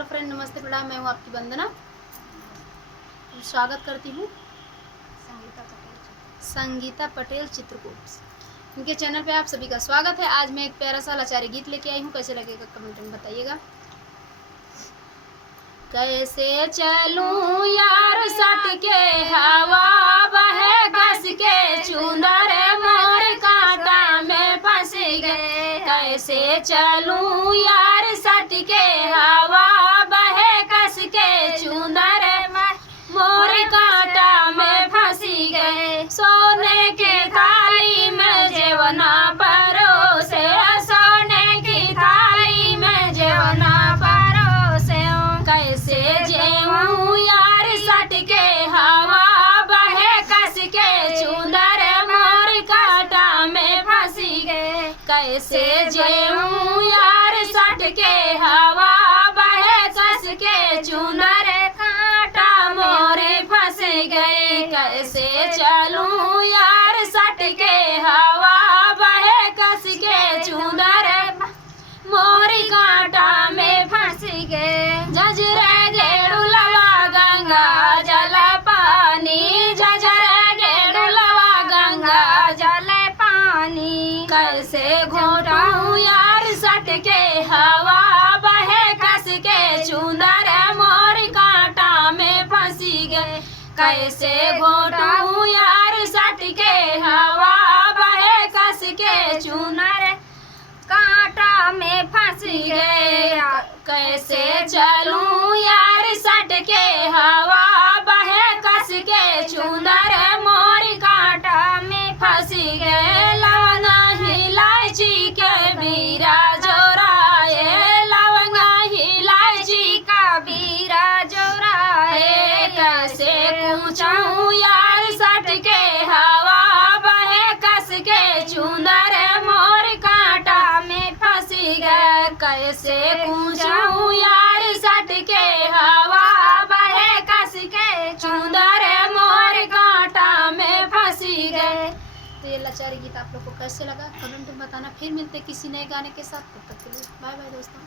Hello friend, नमस्ते, प्रणाम। मैं हूँ आपकी वंदना। स्वागत करती हूँ संगीता पटेल चित्रकूट। इनके चैनल पे आप सभी का स्वागत है। आज मैं एक प्यारा सा लाचारी गीत लेके आई हूँ। कैसे लगेगा कमेंट में बताइएगा। कैसे चलूं यार सट के हवा बहे कस के चुनर मोर कांटा में फंस गए। कैसे चलूं यार सट के हवा बहे कस के चुनर मोर कांटा में फंसी गए। सोने के थाली में जेवना परोसे, सोने की थाली में जेवना परोसे। कैसे जेऊं यार सट के हवा बहे कस के चुनर मोर कांटा में फंसी गए। कैसे जेऊं यार सट के हवा बहे कस के चुनर कांटा मोरे फंस गए। कैसे चलूं यार सट के हवा बहे कस के चुनर मोरी कांटा में फंस गए। झझरे गेड़ुलवा गंगा जल पानी, झझरे गेड़ुलवा गंगा जल पानी। कैसे घोटूं यार सट के हवा बहे कस के चुनर मोरी कांटा में फंसी गए। कैसे घोटूं यार सट के हवा बहे कस के चुनर कांटा में फंस गए। कैसे चलूं यार सट के हवा बहे कस के चुनर मोरी कांटा में फंस गए। लवंगा इलायची के बीरा जोराए, लवंगा इलायची का बीरा जोराए। कैसे पूछूं यार सट के हवा बहे कस के चुनर मोर कांटा में फंसी गए। कैसे पूछूं यार सट के हवा बहे कस के चुनर मोर कांटा में फंसी गए। तो ये लाचारी गीत आप लोग को कैसे लगा कमेंट में बताना। फिर मिलते किसी नए गाने के साथ। तब तक के लिए बाय बाय दोस्तों।